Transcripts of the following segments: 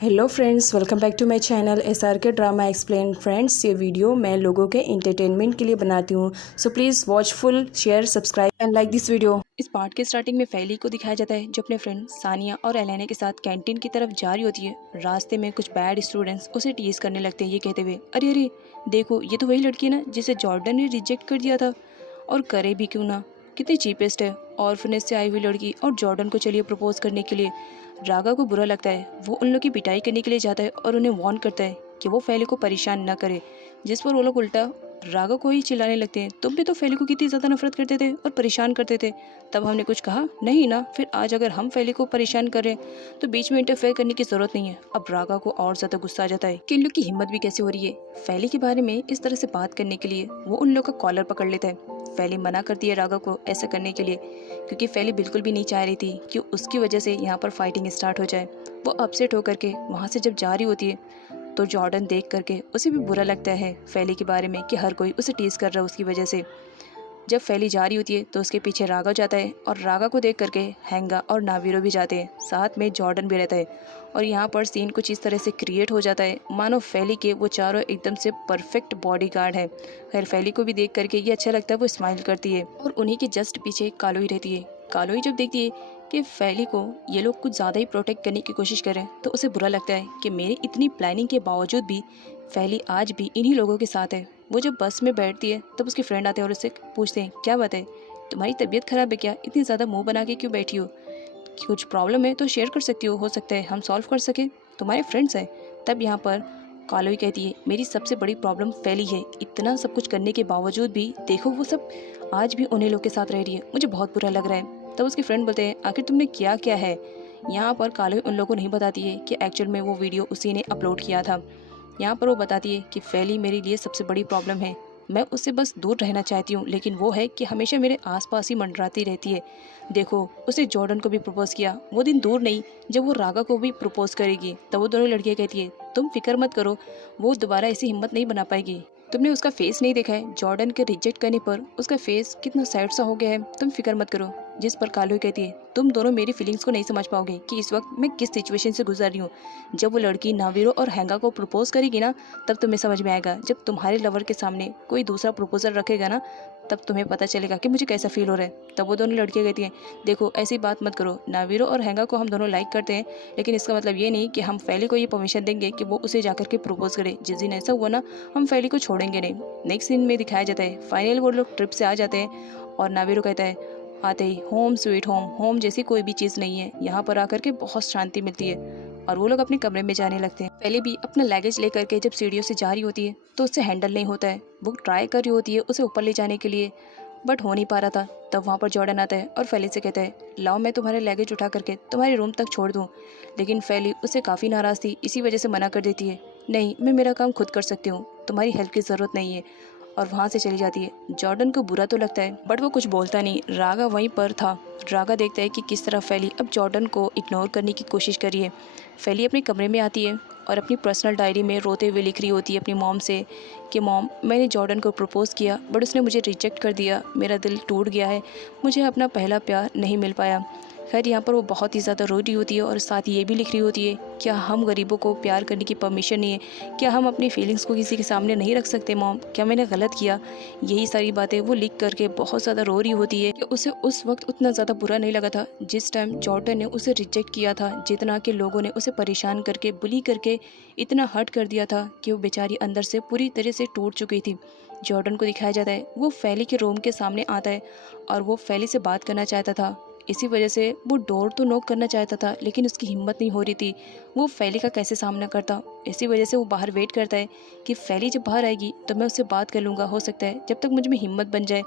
Hello friends, welcome back to my channel SRK drama explain. Friends, ये video मैं लोगों के एंटरटेनमेंट के लिए बनाती हूँ, so please watch full, share, subscribe and like this video. इस पार्ट के स्टार्टिंग में फैली को दिखाया जाता है जो अपने फ्रेंड सानिया और एलेना के साथ कैंटीन की तरफ जा रही होती है। रास्ते में कुछ बैड स्टूडेंट्स उसे टीज करने लगते हैं, ये कहते हुए, अरे अरे देखो, ये तो वही लड़की है ना जिसे जॉर्डन ने रिजेक्ट कर दिया था। और करे भी क्यों ना, कितनी चीपेस्ट है, ऑर्फनेज से आई हुई लड़की और जॉर्डन को चलिए प्रपोज करने के लिए। रागा को बुरा लगता है, वो उन लोग की पिटाई करने के लिए जाता है और उन्हें वार्न करता है कि वो फैली को परेशान न करे, जिस पर वो लोग उल्टा रागा को ही चिल्लाने लगते हैं, तुम भी तो फैली को कितनी ज़्यादा नफरत करते थे और परेशान करते थे, तब हमने कुछ कहा नहीं ना, फिर आज अगर हम फैली को परेशान करें तो बीच में इंटरफेयर करने की जरूरत नहीं है। अब रागा को और ज़्यादा गुस्सा आ जाता है कि इन लोग की हिम्मत भी कैसे हो रही है फैली के बारे में इस तरह से बात करने के लिए। वो उन लोग का कॉलर पकड़ लेता है। फैली मना करती है रागा को ऐसा करने के लिए, क्योंकि फैली बिल्कुल भी नहीं चाह रही थी कि उसकी वजह से यहाँ पर फाइटिंग स्टार्ट हो जाए। वो अपसेट होकर के वहाँ से जब जा रही होती है तो जॉर्डन देख करके उसे भी बुरा लगता है फैली के बारे में कि हर कोई उसे टीज कर रहा है उसकी वजह से। जब फैली जा रही होती है तो उसके पीछे रागा जाता है और रागा को देख करके हैंगा और नावीरो भी जाते हैं, साथ में जॉर्डन भी रहता है। और यहाँ पर सीन कुछ इस तरह से क्रिएट हो जाता है मानो फैली के वो चारों एकदम से परफेक्ट बॉडीगार्ड है। खैर, फैली को भी देख करके ये अच्छा लगता है, वो स्माइल करती है और उन्हीं के जस्ट पीछे कालोई रहती है। कालोई जब देखती है कि फैली को ये लोग कुछ ज़्यादा ही प्रोटेक्ट करने की कोशिश करें तो उसे बुरा लगता है कि मेरी इतनी प्लानिंग के बावजूद भी फैली आज भी इन्हीं लोगों के साथ है। वो जब बस में बैठती है तब उसके फ्रेंड आते हैं और उससे पूछते हैं, क्या बात है, तुम्हारी तबीयत खराब है क्या, इतनी ज़्यादा मुंह बना के क्यों बैठी हो, कुछ प्रॉब्लम है तो शेयर कर सकती हो सकता है हम सॉल्व कर सके, तुम्हारे फ्रेंड्स हैं। तब यहाँ पर कालोई कहती है, मेरी सबसे बड़ी प्रॉब्लम फैली है, इतना सब कुछ करने के बावजूद भी देखो वो सब आज भी उन्हीं लोग के साथ रह रही है, मुझे बहुत बुरा लग रहा है। तब उसके फ्रेंड बोलते हैं, आखिर तुमने किया क्या है। यहाँ पर कालोई उन लोगों को नहीं बताती है कि एक्चुअल में वो वीडियो उसी ने अपलोड किया था। यहाँ पर वो बताती है कि फैली मेरे लिए सबसे बड़ी प्रॉब्लम है, मैं उससे बस दूर रहना चाहती हूँ, लेकिन वो है कि हमेशा मेरे आसपास ही मंडराती रहती है। देखो, उसे जॉर्डन को भी प्रपोज किया, वो दिन दूर नहीं जब वो रागा को भी प्रपोज करेगी। तब वो दोनों लड़कियाँ कहती है, तुम फिक्र मत करो, वो दोबारा ऐसी हिम्मत नहीं बना पाएगी। तुमने उसका फेस नहीं देखा है, जॉर्डन के रिजेक्ट करने पर उसका फेस कितना सैड सा हो गया है, तुम फिक्र मत करो। जिस पर कालोई कहती है, तुम दोनों मेरी फीलिंग्स को नहीं समझ पाओगे कि इस वक्त मैं किस सिचुएशन से गुजर रही हूँ। जब वो लड़की नावीरो और हैंगा को प्रपोज करेगी ना, तब तुम्हें समझ में आएगा। जब तुम्हारे लवर के सामने कोई दूसरा प्रपोजल रखेगा ना, तब तुम्हें पता चलेगा कि मुझे कैसा फील हो रहा है। तब वो दोनों लड़कियां कहती हैं, देखो ऐसी बात मत करो, नावीरो और हैंगा को हम दोनों लाइक करते हैं, लेकिन इसका मतलब ये नहीं कि हम फैली को ये परमिशन देंगे कि वो उसे जाकर के प्रपोज करे। जिस दिन ऐसा हुआ ना, हम फैली को छोड़ेंगे नहीं। नेक्स्ट सीन में दिखाया जाता है फाइनली वो लोग ट्रिप से आ जाते हैं और नावीरो कहता है, आते ही होम स्वीट होम, होम जैसी कोई भी चीज़ नहीं है, यहाँ पर आकर के बहुत शांति मिलती है। और वो लोग अपने कमरे में जाने लगते हैं। पहले भी अपना लगेज लेकर के जब सीढ़ियों से जा रही होती है तो उससे हैंडल नहीं होता है, वो ट्राई कर रही होती है उसे ऊपर ले जाने के लिए, बट हो नहीं पा रहा था। तब वहाँ पर जॉर्डन आता है और फैली से कहता है, लाओ मैं तुम्हारे लगेज उठा करके तुम्हारे रूम तक छोड़ दूँ। लेकिन फैली उससे काफ़ी नाराज़ थी, इसी वजह से मना कर देती है, नहीं मैं मेरा काम खुद कर सकती हूँ, तुम्हारी हेल्प की ज़रूरत नहीं है। और वहाँ से चली जाती है। जॉर्डन को बुरा तो लगता है बट वो कुछ बोलता नहीं। रागा वहीं पर था। रागा देखता है कि किस तरह फैली अब जॉर्डन को इग्नोर करने की कोशिश कर रही है। फैली अपने कमरे में आती है और अपनी पर्सनल डायरी में रोते हुए लिख रही होती है अपनी मॉम से कि मॉम, मैंने जॉर्डन को प्रपोज़ किया बट उसने मुझे रिजेक्ट कर दिया, मेरा दिल टूट गया है, मुझे अपना पहला प्यार नहीं मिल पाया। खैर, यहाँ पर वो बहुत ही ज़्यादा रो रही होती है और साथ ये भी लिख रही होती है, क्या हम गरीबों को प्यार करने की परमिशन नहीं है, क्या हम अपनी फीलिंग्स को किसी के सामने नहीं रख सकते मॉम, क्या मैंने गलत किया। यही सारी बातें वो लिख करके बहुत ज़्यादा रो रही होती है कि उसे उस वक्त उतना ज़्यादा बुरा नहीं लगा था जिस टाइम जॉर्डन ने उसे रिजेक्ट किया था, जितना कि लोगों ने उसे परेशान करके बुली करके इतना हर्ट कर दिया था कि वो बेचारी अंदर से पूरी तरह से टूट चुकी थी। जॉर्डन को दिखाया जाता है वो फैली के रूम के सामने आता है और वो फैली से बात करना चाहता था। इसी वजह से वो डोर तो नॉक करना चाहता था लेकिन उसकी हिम्मत नहीं हो रही थी, वो फैली का कैसे सामना करता। इसी वजह से वो बाहर वेट करता है कि फैली जब बाहर आएगी तो मैं उससे बात कर लूँगा, हो सकता है जब तक मुझ में हिम्मत बन जाए।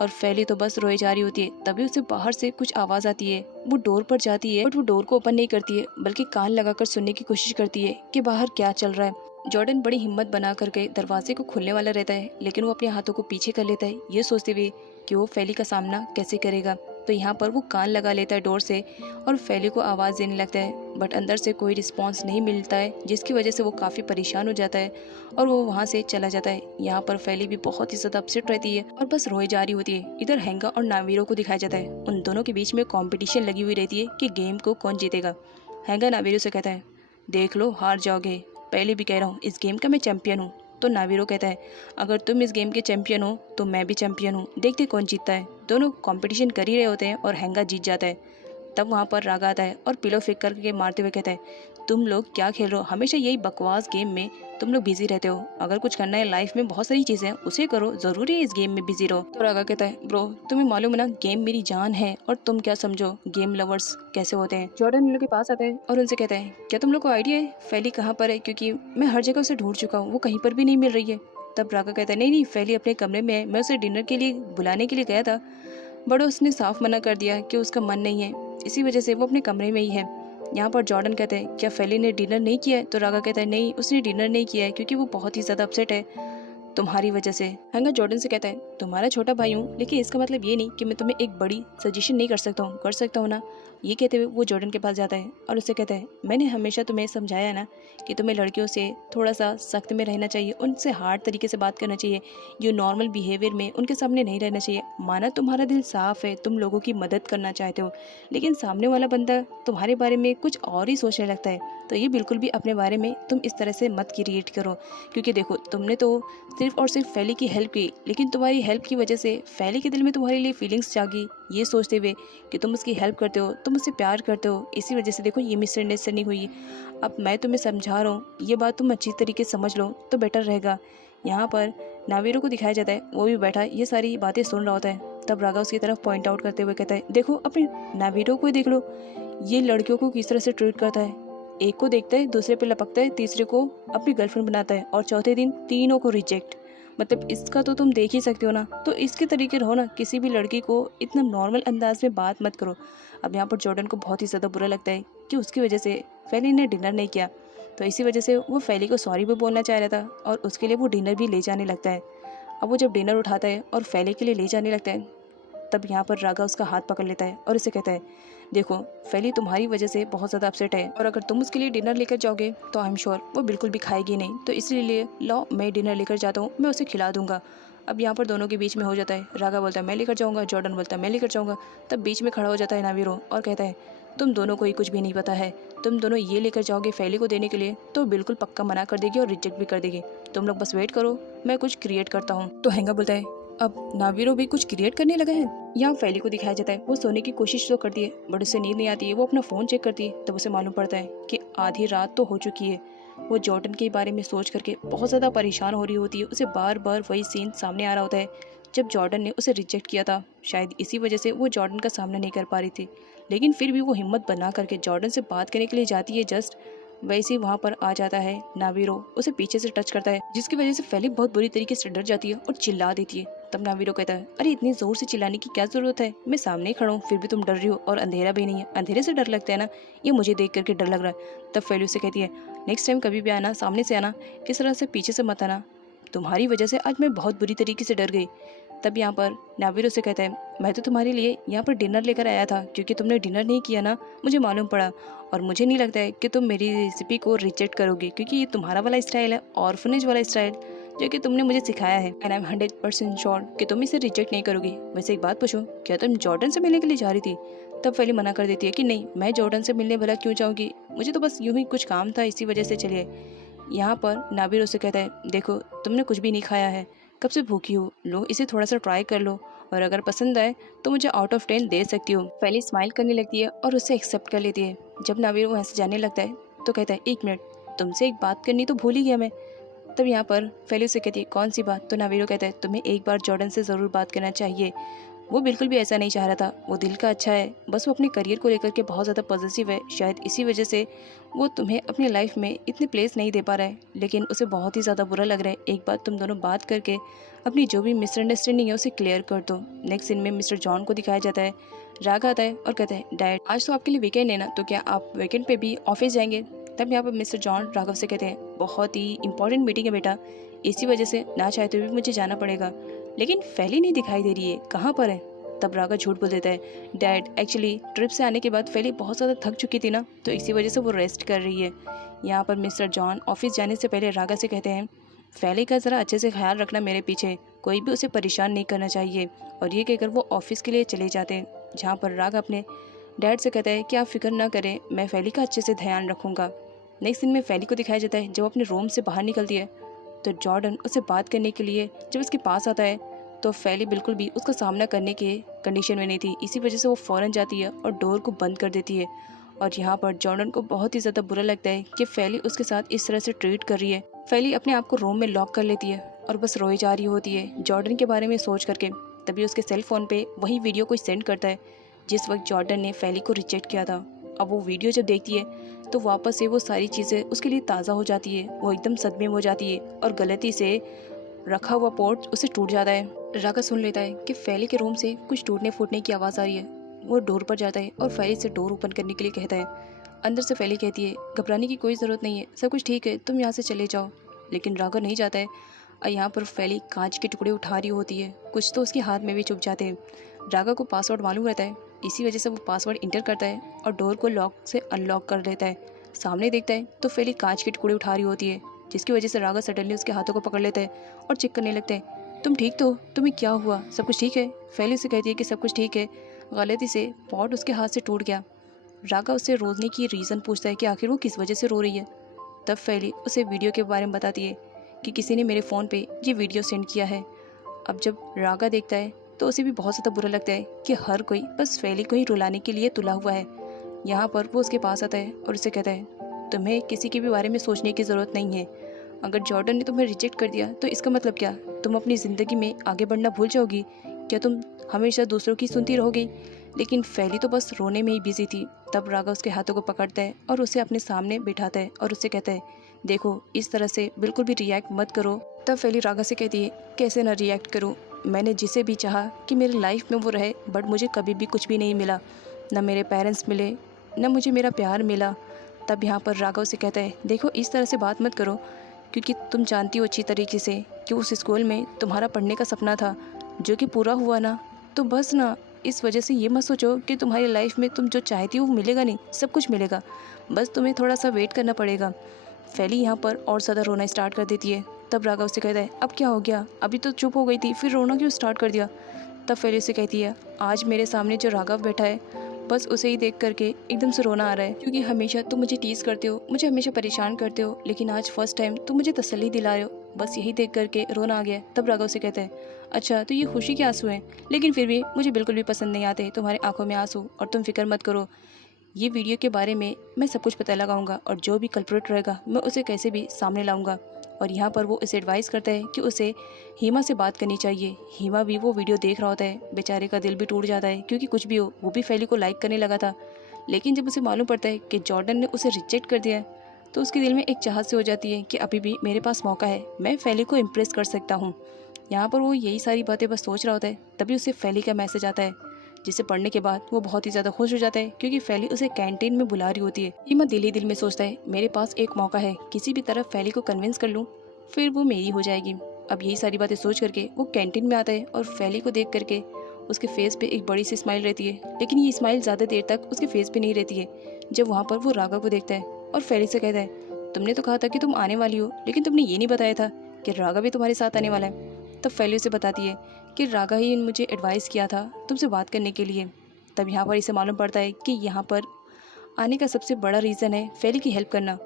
और फैली तो बस रोए जा रही होती है। तभी उसे बाहर से कुछ आवाज़ आती है, वो डोर पर जाती है बट वो डोर को ओपन नहीं करती है बल्कि कान लगाकर सुनने की कोशिश करती है कि बाहर क्या चल रहा है। जॉर्डन बड़ी हिम्मत बना करके दरवाजे को खोलने वाला रहता है लेकिन वो अपने हाथों को पीछे कर लेता है, ये सोचते हुए कि वो फैली का सामना कैसे करेगा। तो यहाँ पर वो कान लगा लेता है डोर से और फैली को आवाज़ देने लगता है बट अंदर से कोई रिस्पांस नहीं मिलता है, जिसकी वजह से वो काफ़ी परेशान हो जाता है और वो वहाँ से चला जाता है। यहाँ पर फैली भी बहुत ही ज़्यादा अपसेट रहती है और बस रोए जा रही होती है। इधर हैंगा और नावीरो को दिखाया जाता है, उन दोनों के बीच में कॉम्पिटिशन लगी हुई रहती है कि गेम को कौन जीतेगा। हैंगा नावीरो से कहता है, देख लो हार जाओगे, पहले भी कह रहा हूँ इस गेम का मैं चैंपियन हूँ। तो नावीरो कहता है अगर तुम इस गेम के चैंपियन हो तो मैं भी चैंपियन हूँ, देखते कौन जीतता है। दोनों कंपटीशन कर ही रहे होते हैं और हैंगा जीत जाता है। तब वहाँ पर रागा आता है और पिलो फेंक करके मारते हुए कहता है तुम लोग क्या खेल रहे हो, हमेशा यही बकवास गेम में तुम लोग बिजी रहते हो। अगर कुछ करना है लाइफ में, बहुत सारी चीजें हैं उसे करो, जरूरी है इस गेम में बिजी रहो। तो रागा कहता है ब्रो तुम्हें मालूम है ना गेम मेरी जान है और तुम क्या समझो गेम लवर्स कैसे होते हैं। जॉर्डन उन लोग के पास आता है और उनसे कहता है क्या तुम लोग को आइडिया है फैली कहाँ पर है, क्योंकि मैं हर जगह उसे ढूंढ चुका हूँ, वो कहीं पर भी नहीं मिल रही है। तब रागा कहता है नहीं नहीं फैली अपने कमरे में है, मैं उसे डिनर के लिए बुलाने के लिए गया था, बट उसने साफ मना कर दिया कि उसका मन नहीं है, इसी वजह से वो अपने कमरे में ही है। यहाँ पर जॉर्डन कहते हैं क्या फैली ने डिनर नहीं किया है। तो रागा कहता है नहीं उसने डिनर नहीं किया है क्योंकि वो बहुत ही ज़्यादा अपसेट है तुम्हारी वजह से। हैंगा जॉर्डन से कहता है तुम्हारा छोटा भाई हूँ लेकिन इसका मतलब ये नहीं कि मैं तुम्हें एक बड़ी सजेशन नहीं कर सकता हूँ, कर सकता हूँ ना। ये कहते हुए वो जॉर्डन के पास जाता है और उससे कहता है मैंने हमेशा तुम्हें समझाया है ना कि तुम्हें लड़कियों से थोड़ा सा सख्त में रहना चाहिए, उनसे हार्ड तरीके से बात करना चाहिए, ये नॉर्मल बिहेवियर में उनके सामने नहीं रहना चाहिए। माना तुम्हारा दिल साफ है, तुम लोगों की मदद करना चाहते हो, लेकिन सामने वाला बंदा तुम्हारे बारे में कुछ और ही सोचने लगता है, तो ये बिल्कुल भी अपने बारे में तुम इस तरह से मत क्रिएट करो। क्योंकि देखो तुमने तो सिर्फ और सिर्फ फैली की हेल्प की, लेकिन तुम्हारी हेल्प की वजह से फैली के दिल में तुम्हारे लिए फीलिंग्स जागी, ये सोचते हुए कि तुम उसकी हेल्प करते हो, तुम उससे प्यार करते हो, इसी वजह से देखो ये मिसअंडरस्टैंडिंग हुई। अब मैं तुम्हें समझा रहा हूँ, ये बात तुम अच्छी तरीके से समझ लो तो बेटर रहेगा। यहाँ पर नावीरो को दिखाया जाता है, वो भी बैठा ये सारी बातें सुन रहा होता है। तब रागा उसकी तरफ पॉइंट आउट करते हुए कहता है देखो अपने नावीरो को ही देख लो, ये लड़कियों को किस तरह से ट्रीट करता है, एक को देखता है दूसरे पे लपकता है, तीसरे को अपनी गर्लफ्रेंड बनाता है और चौथे दिन तीनों को रिजेक्ट। मतलब इसका तो तुम देख ही सकते हो ना, तो इसके तरीके रहो ना, किसी भी लड़की को इतना नॉर्मल अंदाज में बात मत करो। अब यहाँ पर जॉर्डन को बहुत ही ज़्यादा बुरा लगता है कि उसकी वजह से फैली ने डिनर नहीं किया, तो इसी वजह से वो फैली को सॉरी भी बोलना चाह रहा था और उसके लिए वो डिनर भी ले जाने लगता है। अब वो जब डिनर उठाता है और फैली के लिए ले जाने लगता है, तब यहाँ पर रागा उसका हाथ पकड़ लेता है और उसे कहता है देखो फैली तुम्हारी वजह से बहुत ज़्यादा अपसेट है और अगर तुम उसके लिए डिनर लेकर जाओगे तो आई एम श्योर वो बिल्कुल भी खाएगी नहीं, तो इसलिए लो मैं डिनर लेकर जाता हूँ, मैं उसे खिला दूंगा। अब यहाँ पर दोनों के बीच में हो जाता है, रागा बोलता है मैं लेकर जाऊँगा, जॉर्डन बोलता है मैं लेकर जाऊँगा। तब बीच में खड़ा हो जाता है नावीरो और कहता है तुम दोनों को ही कुछ भी नहीं पता है, तुम दोनों ये लेकर जाओगे फैली को देने के लिए तो बिल्कुल पक्का मना कर देगी और रिजेक्ट भी कर देगी, तुम लोग बस वेट करो मैं कुछ क्रिएट करता हूँ। तो हैंगा बोलता है अब नावीरो भी कुछ क्रिएट करने लगा है। यहाँ फैली को दिखाया जाता है, वो सोने की कोशिश तो करती है बट उसे नींद नहीं आती है, वो अपना फ़ोन चेक करती है तब उसे मालूम पड़ता है कि आधी रात तो हो चुकी है। वो जॉर्डन के बारे में सोच करके बहुत ज़्यादा परेशान हो रही होती है, उसे बार बार वही सीन सामने आ रहा होता है जब जॉर्डन ने उसे रिजेक्ट किया था। शायद इसी वजह से वो जॉर्डन का सामना नहीं कर पा रही थी, लेकिन फिर भी वो हिम्मत बना करके जॉर्डन से बात करने के लिए जाती है। जस्ट वैसे ही वहाँ पर आ जाता है नावीरो, उसे पीछे से टच करता है जिसकी वजह से फैली बहुत बुरी तरीके से डर जाती है और चिल्ला देती है। तब नावीरो कहता है अरे इतनी जोर से चिल्लाने की क्या जरूरत है, मैं सामने ही खड़ा हूँ फिर भी तुम डर रही हो और अंधेरा भी नहीं है, अंधेरे से डर लगता है ना, ये मुझे देख करके डर लग रहा है। तब फैली उसे कहती है नेक्स्ट टाइम कभी भी आना सामने से आना, किस तरह से पीछे से मत आना, तुम्हारी वजह से आज मैं बहुत बुरी तरीके से डर गई। तब यहाँ पर नावीरो से कहता है मैं तो तुम्हारे लिए यहाँ पर डिनर लेकर आया था क्योंकि तुमने डिनर नहीं किया ना, मुझे मालूम पड़ा और मुझे नहीं लगता है कि तुम मेरी रेसिपी को रिजेक्ट करोगे क्योंकि ये तुम्हारा वाला स्टाइल है, ऑर्फनेज वाला स्टाइल जो कि तुमने मुझे सिखाया है एंड आई एम 100% श्योर कि तुम इसे रिजेक्ट नहीं करोगी। वैसे एक बात पूछूं, क्या तुम जॉर्डन से मिलने के लिए जा रही थी। तब फैली मना कर देती है कि नहीं मैं जॉर्डन से मिलने भला क्यों जाऊँगी, मुझे तो बस यूं ही कुछ काम था इसी वजह से चलिए। यहाँ पर नावीरो से कहता है देखो तुमने कुछ भी नहीं खाया है, कब से भूखी हो, लो इसे थोड़ा सा ट्राई कर लो और अगर पसंद आए तो मुझे आउट ऑफ 10 दे सकती हो। फैली स्माइल करने लगती है और उसे एक्सेप्ट कर लेती है। जब नावीरो वहाँ से जाने लगता है तो कहता है एक मिनट, तुमसे एक बात करनी तो भूल ही गया मैं। तब यहाँ पर फैली से कहती है कौन सी बात। तो नावीरो कहता है तुम्हें एक बार जॉर्डन से ज़रूर बात करना चाहिए, वो बिल्कुल भी ऐसा नहीं चाह रहा था, वो दिल का अच्छा है, बस वो अपने करियर को लेकर के बहुत ज़्यादा पॉजिटिव है, शायद इसी वजह से वो तुम्हें अपनी लाइफ में इतनी प्लेस नहीं दे पा रहा है, लेकिन उसे बहुत ही ज़्यादा बुरा लग रहा है। एक बार तुम दोनों बात करके अपनी जो भी मिसअंडरस्टैंडिंग है उसे क्लियर कर दो। नेक्स्ट सीन में मिस्टर जॉन को दिखाया जाता है, राग आता है और कहता है डैड आज तो आपके लिए वीकेंड है ना, तो क्या आप वीकेंड पे भी ऑफिस जाएंगे। तब यहाँ पर मिस्टर जॉन राघव से कहते हैं बहुत ही इंपॉर्टेंट मीटिंग है बेटा, इसी वजह से ना चाहते हुए भी मुझे जाना पड़ेगा, लेकिन फैली नहीं दिखाई दे रही है, कहाँ पर है। तब राघव झूठ बोल देता है डैड एक्चुअली ट्रिप से आने के बाद फैली बहुत ज़्यादा थक चुकी थी ना, तो इसी वजह से वो रेस्ट कर रही है। यहाँ पर मिस्टर जॉन ऑफिस जाने से पहले राघव से कहते हैं फैली का ज़रा अच्छे से ख्याल रखना, मेरे पीछे कोई भी उसे परेशान नहीं करना चाहिए। और ये कहकर वो ऑफिस के लिए चले जाते हैं, जहाँ पर राघव अपने डैड से कहता है कि आप फिक्र ना करें, मैं फैली का अच्छे से ध्यान रखूँगा। नेक्स्ट सीन में फैली को दिखाया जाता है जब अपने रूम से बाहर निकलती है तो जॉर्डन उससे बात करने के लिए जब उसके पास आता है तो फैली बिल्कुल भी उसका सामना करने के कंडीशन में नहीं थी। इसी वजह से वो फ़ौरन जाती है और डोर को बंद कर देती है। और यहाँ पर जॉर्डन को बहुत ही ज़्यादा बुरा लगता है कि फैली उसके साथ इस तरह से ट्रीट कर रही है। फैली अपने आप को रूम में लॉक कर लेती है और बस रोई जा रही होती है जॉर्डन के बारे में सोच करके। तभी उसके सेल फ़ोन पे वही वीडियो कोई सेंड करता है जिस वक्त जॉर्डन ने फैली को रिजेक्ट किया था। अब वो वीडियो जब देखती है तो वापस से वो सारी चीज़ें उसके लिए ताज़ा हो जाती है। वो एकदम सदमे में हो जाती है और गलती से रखा हुआ पॉट उसे टूट जाता है। रागा सुन लेता है कि फैली के रूम से कुछ टूटने फूटने की आवाज़ आ रही है। वो डोर पर जाता है और फैली से डोर ओपन करने के लिए कहता है। अंदर से फैली कहती है घबराने की कोई ज़रूरत नहीं है, सब कुछ ठीक है, तुम यहाँ से चले जाओ। लेकिन रागा नहीं जाता है और यहाँ पर फैली कांच के टुकड़े उठा रही होती है, कुछ तो उसके हाथ में भी चुभ जाते हैं। रागा को पासवर्ड मालूम रहता है, इसी वजह से वो पासवर्ड इंटर करता है और डोर को लॉक से अनलॉक कर लेता है। सामने देखता है तो फैली कांच के टुकड़े उठा रही होती है जिसकी वजह से रागा सडनली उसके हाथों को पकड़ लेता है और चेक करने लगता है। तुम ठीक तो, तुम्हें क्या हुआ, सब कुछ ठीक है? फैली से कहती है कि सब कुछ ठीक है, गलती से पॉट उसके हाथ से टूट गया। रागा उससे रोने की रीज़न पूछता है कि आखिर वो किस वजह से रो रही है। तब फैली उसे वीडियो के बारे में बताती है कि किसी ने मेरे फ़ोन पे ये वीडियो सेंड किया है। अब जब रागा देखता है तो उसे भी बहुत ज़्यादा बुरा लगता है कि हर कोई बस फैली को ही रुलाने के लिए तुला हुआ है। यहाँ पर वो उसके पास आता है और उसे कहता है तुम्हें किसी के भी बारे में सोचने की ज़रूरत नहीं है। अगर जॉर्डन ने तुम्हें रिजेक्ट कर दिया तो इसका मतलब क्या, तुम अपनी ज़िंदगी में आगे बढ़ना भूल जाओगी? क्या तुम हमेशा दूसरों की सुनती रहोगी? लेकिन फैली तो बस रोने में ही बिजी थी। तब रागा उसके हाथों को पकड़ता है और उसे अपने सामने बिठाता है और उससे कहता है देखो इस तरह से बिल्कुल भी रिएक्ट मत करो। तब फैली रागा से कहती है कैसे ना रिएक्ट करूँ, मैंने जिसे भी चाहा कि मेरी लाइफ में वो रहे बट मुझे कभी भी कुछ भी नहीं मिला, ना मेरे पेरेंट्स मिले ना मुझे मेरा प्यार मिला। तब यहाँ पर राघव से कहता है देखो इस तरह से बात मत करो क्योंकि तुम जानती हो अच्छी तरीके से कि उस स्कूल में तुम्हारा पढ़ने का सपना था जो कि पूरा हुआ ना, तो बस ना इस वजह से ये मत सोचो कि तुम्हारी लाइफ में तुम जो चाहती हो वो मिलेगा नहीं, सब कुछ मिलेगा, बस तुम्हें थोड़ा सा वेट करना पड़ेगा। फैली यहाँ पर और ज़्यादा रोना स्टार्ट कर देती है। तब राघव से कहता है अब क्या हो गया, अभी तो चुप हो गई थी फिर रोना क्यों स्टार्ट कर दिया? तब फैली से कहती है आज मेरे सामने जो राघव बैठा है बस उसे ही देख करके एकदम से रोना आ रहा है क्योंकि हमेशा तुम मुझे टीज़ करते हो, मुझे हमेशा परेशान करते हो, लेकिन आज फर्स्ट टाइम तुम मुझे तसल्ली दिला रहे हो, बस यही देख करके रोना आ गया। तब राघव से कहते हैं अच्छा तो ये खुशी के आंसू हैं, लेकिन फिर भी मुझे बिल्कुल भी पसंद नहीं आते तुम्हारी आंखों में आंसू, और तुम फिक्र मत करो, ये वीडियो के बारे में मैं सब कुछ पता लगाऊंगा और जो भी कल्प्रिट रहेगा मैं उसे कैसे भी सामने लाऊंगा। और यहाँ पर वो इसे एडवाइस करता है कि उसे हीमा से बात करनी चाहिए। हीमा भी वो वीडियो देख रहा होता है, बेचारे का दिल भी टूट जाता है क्योंकि कुछ भी हो वो भी फैली को लाइक करने लगा था। लेकिन जब उसे मालूम पड़ता है कि जॉर्डन ने उसे रिजेक्ट कर दिया है तो उसके दिल में एक चाहत से हो जाती है कि अभी भी मेरे पास मौका है, मैं फैली को इम्प्रेस कर सकता हूँ। यहाँ पर वो यही सारी बातें बस सोच रहा होता है, तभी उसे फैली का मैसेज आता है जिसे पढ़ने के बाद वो बहुत ही ज़्यादा खुश हो जाता है क्योंकि फैली उसे कैंटीन में बुला रही होती है। हीमा दिल ही दिल में सोचता है मेरे पास एक मौका है, किसी भी तरह फैली को कन्विंस कर लूँ फिर वो मेरी हो जाएगी। अब यही सारी बातें सोच करके वो कैंटीन में आता है और फैली को देख करके उसके फेस पे एक बड़ी सी स्माइल रहती है, लेकिन ये स्माइल ज़्यादा देर तक उसके फेस पे नहीं रहती है। जब वहाँ पर वो राघव को देखता है और फैली से कहता है तुमने तो कहा था कि तुम आने वाली हो, लेकिन तुमने ये नहीं बताया था कि राघव भी तुम्हारे साथ आने वाला है। तब फैली उसे बताती है कि राघव ही मुझे एडवाइस किया था तुमसे बात करने के लिए। तब यहाँ पर इसे मालूम पड़ता है कि यहाँ पर आने का सबसे बड़ा रीज़न है फैली की हेल्प करना।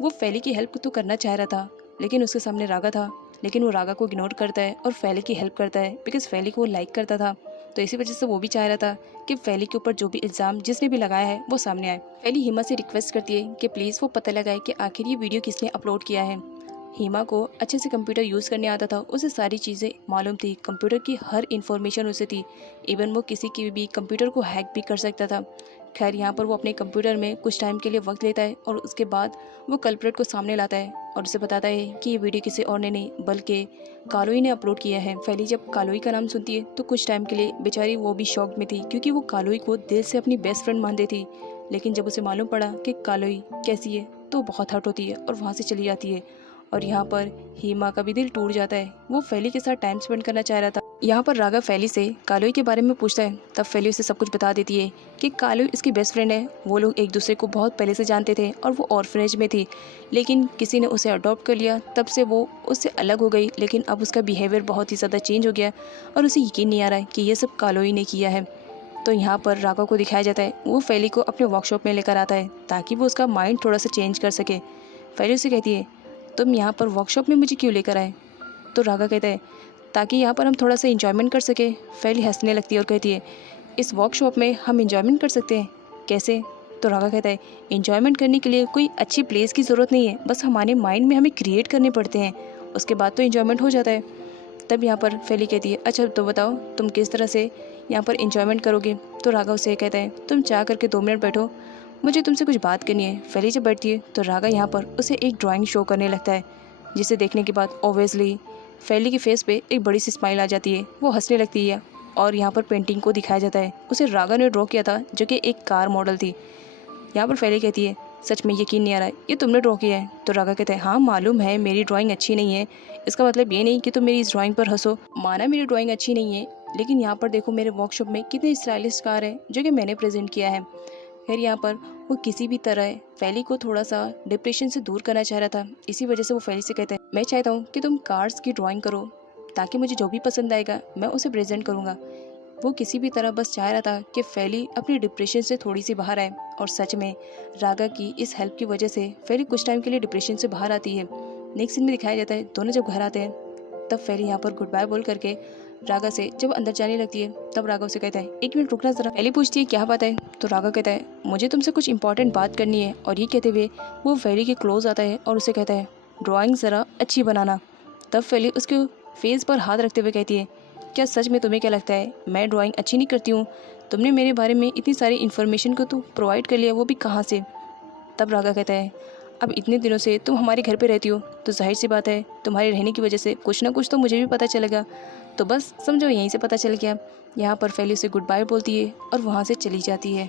वो फैली की हेल्प तो करना चाह रहा था लेकिन उसके सामने रागा था, लेकिन वो रागा को इग्नोर करता है और फैली की हेल्प करता है बिकॉज फैली को वो लाइक करता था। तो इसी वजह से वो भी चाह रहा था कि फैली के ऊपर जो भी इल्ज़ाम जिसने भी लगाया है वो सामने आए। फैली हीमा से रिक्वेस्ट करती है कि प्लीज़ वो पता लगाए कि आखिर ये वीडियो किसने अपलोड किया है। हीमा को अच्छे से कंप्यूटर यूज़ करने आता था, उसे सारी चीज़ें मालूम थी, कंप्यूटर की हर इन्फॉर्मेशन उसे थी, इवन वो किसी की भी कंप्यूटर को हैक भी कर सकता था। खैर यहाँ पर वो अपने कंप्यूटर में कुछ टाइम के लिए वक्त लेता है और उसके बाद वो कल्प्रिट को सामने लाता है और उसे बताता है कि ये वीडियो किसी और ने नहीं बल्कि कालोई ने अपलोड किया है। फैली जब कालोई का नाम सुनती है तो कुछ टाइम के लिए बेचारी वो भी शॉक में थी क्योंकि वो कालोई को दिल से अपनी बेस्ट फ्रेंड मानती थी। लेकिन जब उसे मालूम पड़ा कि कालोई कैसी है तो बहुत हर्ट होती है और वहाँ से चली जाती है। और यहाँ पर हीमा का भी दिल टूट जाता है, वो फैली के साथ टाइम स्पेंड करना चाह रहा था। यहाँ पर राघव फैली से कालोई के बारे में पूछता है, तब फैली उसे सब कुछ बता देती है कि कालोई उसकी बेस्ट फ्रेंड है, वो लोग एक दूसरे को बहुत पहले से जानते थे और वो ऑर्फनेज में थी, लेकिन किसी ने उसे अडॉप्ट कर लिया, तब से वो उससे अलग हो गई। लेकिन अब उसका बिहेवियर बहुत ही ज़्यादा चेंज हो गया और उसे यकीन नहीं आ रहा है कि ये सब कालोई ने किया है। तो यहाँ पर राघव को दिखाया जाता है वो फैली को अपने वर्कशॉप में लेकर आता है ताकि वो उसका माइंड थोड़ा सा चेंज कर सके। फैली उसे कहती है तुम यहाँ पर वर्कशॉप में मुझे क्यों लेकर आए? तो राघव कहता है ताकि यहाँ पर हम थोड़ा सा इंजॉयमेंट कर सके। फैली हंसने लगती है और कहती है इस वर्कशॉप में हम इंजॉयमेंट कर सकते हैं, कैसे? तो राघव कहता है इंजॉयमेंट करने के लिए कोई अच्छी प्लेस की ज़रूरत नहीं है, बस हमारे माइंड में हमें क्रिएट करने पड़ते हैं, उसके बाद तो इंजॉयमेंट हो जाता है। तब यहाँ पर फैली कहती है अच्छा तो बताओ तुम किस तरह से यहाँ पर इंजॉयमेंट करोगे? तो राघव से कहता है तुम चाह करके 2 मिनट बैठो, मुझे तुमसे कुछ बात करनी है। फैली जब बैठती है तो राघव यहाँ पर उसे एक ड्राइंग शो करने लगता है, जिसे देखने के बाद ऑब्वियसली फैली के फेस पे एक बड़ी सी स्माइल आ जाती है, वो हंसने लगती है। और यहाँ पर पेंटिंग को दिखाया जाता है, उसे राघव ने ड्रॉ किया था जो कि एक कार मॉडल थी। यहाँ पर फैली कहती है सच में यकीन नहीं आ रहा है ये तुमने ड्रॉ किया है? तो राघव कहता है हाँ मालूम है मेरी ड्राइंग अच्छी नहीं है, इसका मतलब ये नहीं कि तुम मेरी इस ड्राइंग पर हंसो। माना मेरी ड्राइंग अच्छी नहीं है, लेकिन यहाँ पर देखो मेरे वर्कशॉप में कितने स्टाइलिश कार है जो कि मैंने प्रेजेंट किया है। फिर यहाँ पर वो किसी भी तरह फैली को थोड़ा सा डिप्रेशन से दूर करना चाह रहा था, इसी वजह से वो फैली से कहता है मैं चाहता हूँ कि तुम कार्स की ड्राइंग करो ताकि मुझे जो भी पसंद आएगा मैं उसे प्रेजेंट करूँगा। वो किसी भी तरह बस चाह रहा था कि फैली अपनी डिप्रेशन से थोड़ी सी बाहर आए, और सच में राघव की इस हेल्प की वजह से फैली कुछ टाइम के लिए डिप्रेशन से बाहर आती है। नेक्स्ट सीन में दिखाया जाता है दोनों जब घर आते हैं तब फैली यहाँ पर गुड बाय बोल करके राघव से जब अंदर जाने लगती है तब राघव से कहता है 1 मिनट रुकना जरा। फैली पूछती है क्या बात है? तो राघव कहता है मुझे तुमसे कुछ इंपॉर्टेंट बात करनी है, और ये कहते हुए वो फैली के क्लोज आता है और उसे कहता है ड्राइंग ज़रा अच्छी बनाना। तब फैली उसके फेस पर हाथ रखते हुए कहती है क्या सच में तुम्हें क्या लगता है मैं ड्राइंग अच्छी नहीं करती हूँ? तुमने मेरे बारे में इतनी सारी इन्फॉर्मेशन को तो प्रोवाइड कर लिया, वो भी कहाँ से? तब राघव कहता है अब इतने दिनों से तुम हमारे घर पे रहती हो तो जाहिर सी बात है तुम्हारे रहने की वजह से कुछ ना कुछ तो मुझे भी पता चलेगा, तो बस समझो यहीं से पता चल गया। यहाँ पर फैली उसे गुड बाय बोलती है और वहाँ से चली जाती है।